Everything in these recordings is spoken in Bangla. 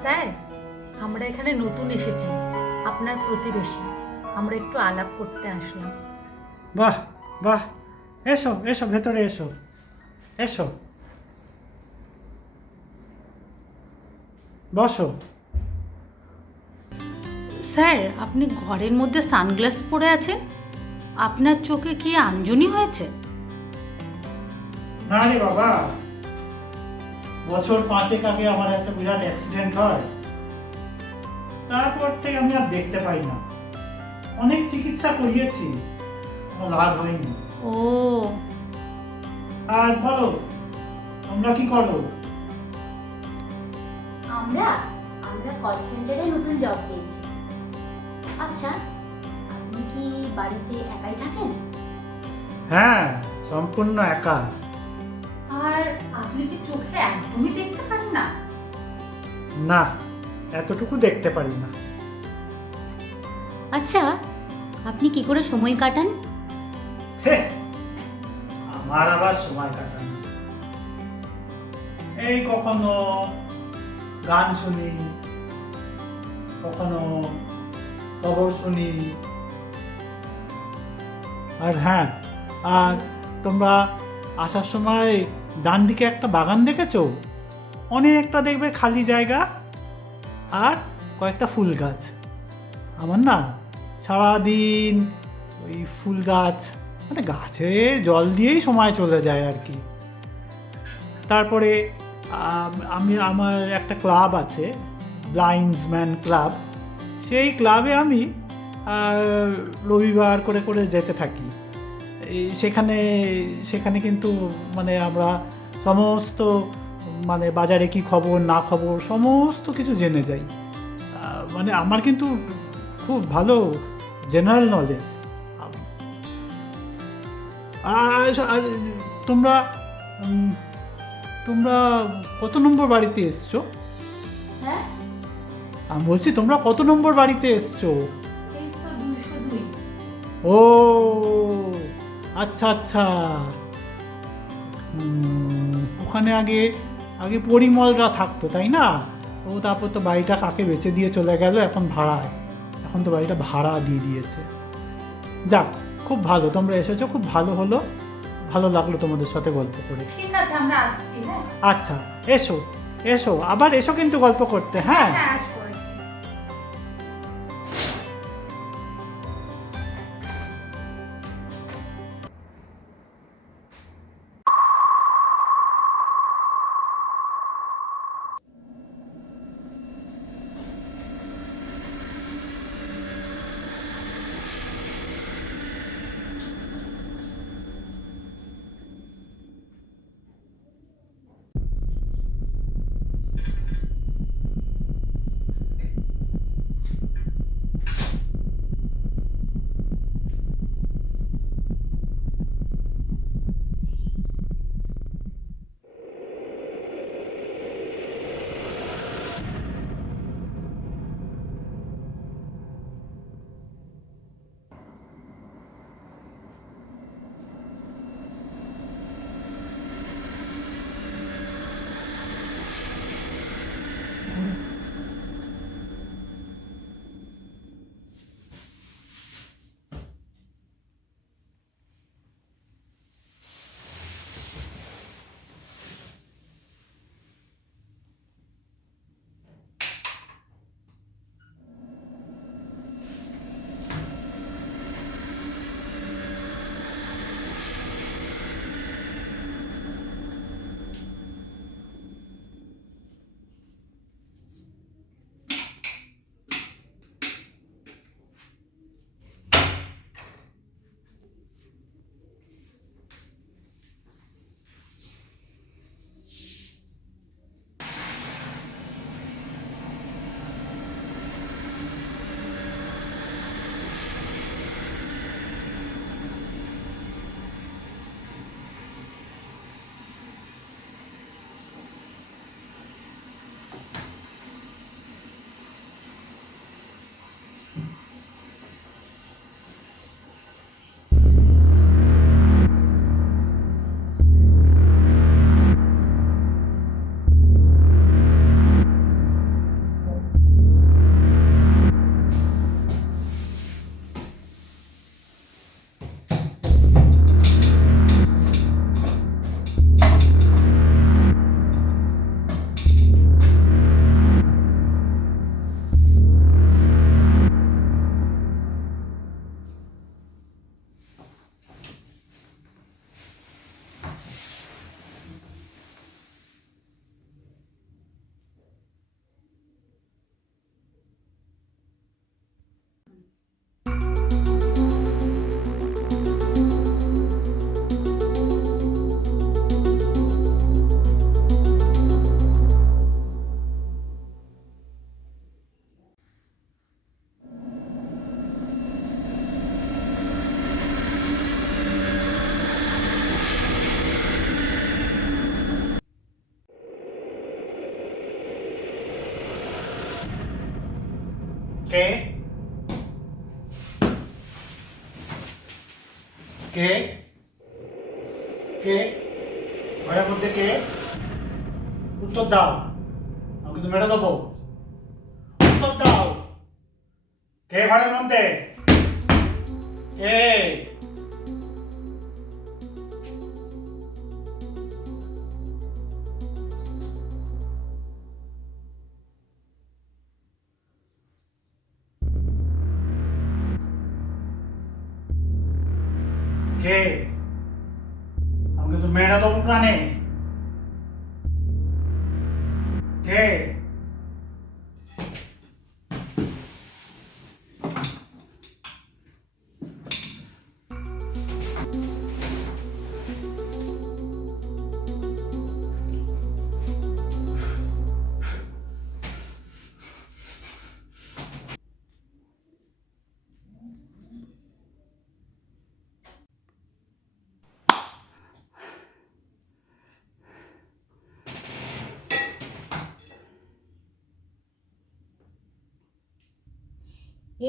স্যার, আমরা এখানে নতুন এসেছি, আপনার প্রতিবেশী। আমরা একটু আলাপ করতে আসলাম। বাহ বাহ, এসো এসো, ভেতরে এসো, এসো, বসো। স্যার, আপনি ঘরের মধ্যে সানগ্লাস পরে আছেন, আপনার চোখে কি আঞ্জনি হয়েছে? না রে বাবা, বছর 5 আগে আমার একটা বিরাট অ্যাক্সিডেন্ট হয়, তারপর থেকে আমি আর দেখতে পাই না। অনেক চিকিৎসা করিয়েছি, কোনো লাভ হয়নি। ও, আর বলো, তোমরা কি করো? আমরা আমরা কল সেন্টারে নতুন জব পেয়েছি। আচ্ছা, আপনি কি বাড়িতে একাই থাকেন? হ্যাঁ, সম্পূর্ণ একা। আর আপনি কি চোখে একদমই দেখতে পারেন না? না, এতটুকু দেখতে পারি না। আচ্ছা, আপনি কি করে সময় কাটান? হে, আমার আবার সময় কাটানো, এই কখনো গান শুনি, কখনো খবর শুনি। আর হ্যাঁ, আর তোমরা আসার সময় ডান দিকে একটা বাগান দেখেছো? অনেকটা দেখবে খালি জায়গা, আর কয়েকটা ফুল গাছ। আমার না সারাদিন ওই ফুল গাছ, মানে গাছে জল দিয়েই সময় চলে যায় আর কি। তারপরে আমার একটা ক্লাব আছে, ব্লাইন্ডসম্যান ক্লাব। সেই ক্লাবে আমি রবিবার করে করে যেতে থাকি। সেখানে সেখানে কিন্তু মানে আমরা সমস্ত, মানে বাজারে কি খবর না খবর সমস্ত কিছু জেনে যাই। মানে আমার কিন্তু খুব ভালো জেনারেল নলেজ। আর তোমরা তোমরা কত নম্বর বাড়িতে এসছো? হ্যাঁ, আমি বলছি তোমরা কত নম্বর বাড়িতে এসছো? এই তো 202। ও আচ্ছা আচ্ছা। ওখানে আগে আগে পরিমলরা থাকতো, তাই না? ও তারপর তো বাড়িটা কাকে বেচে দিয়ে চলে গেল, এখন ভাড়ায়। এখন তো বাড়িটা ভাড়া দিয়ে দিয়েছে। যাক, খুব ভালো তোমরা এসেছো, খুব ভালো হলো, ভালো লাগলো তোমাদের সাথে গল্প করে। ঠিক আছে, আমরা আসছি। হ্যাঁ আচ্ছা, এসো এসো, আবার এসো কিন্তু গল্প করতে। হ্যাঁ, হ্যাঁ, আসবো। কে? কে? কে? ঘরের মধ্যে কে? উত্তর দাও, আমি কিন্তু মেরে দেবো। উত্তর দাও, কে ঘরের মধ্যে? কে? কে? আমি কিন্তু মেরে দেবো প্রাণে। কে?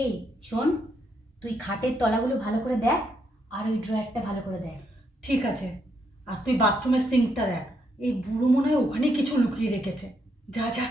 এই শোন, তুই খাটের তলাগুলো ভালো করে দেখ, আর ওই ড্রয়ারটা ভালো করে দেখ। ঠিক আছে, আর তুই বাথরুমের সিঙ্কটা দেখ, এই বুড়ো মনে হয় ওখানেই কিছু লুকিয়ে রেখেছে। যা যা।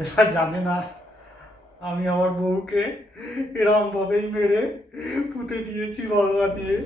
এরা জানে না আমি আমার বউকে এরম ভাবেই মেরে পুঁতে দিয়েছি ভগবান দিয়ে।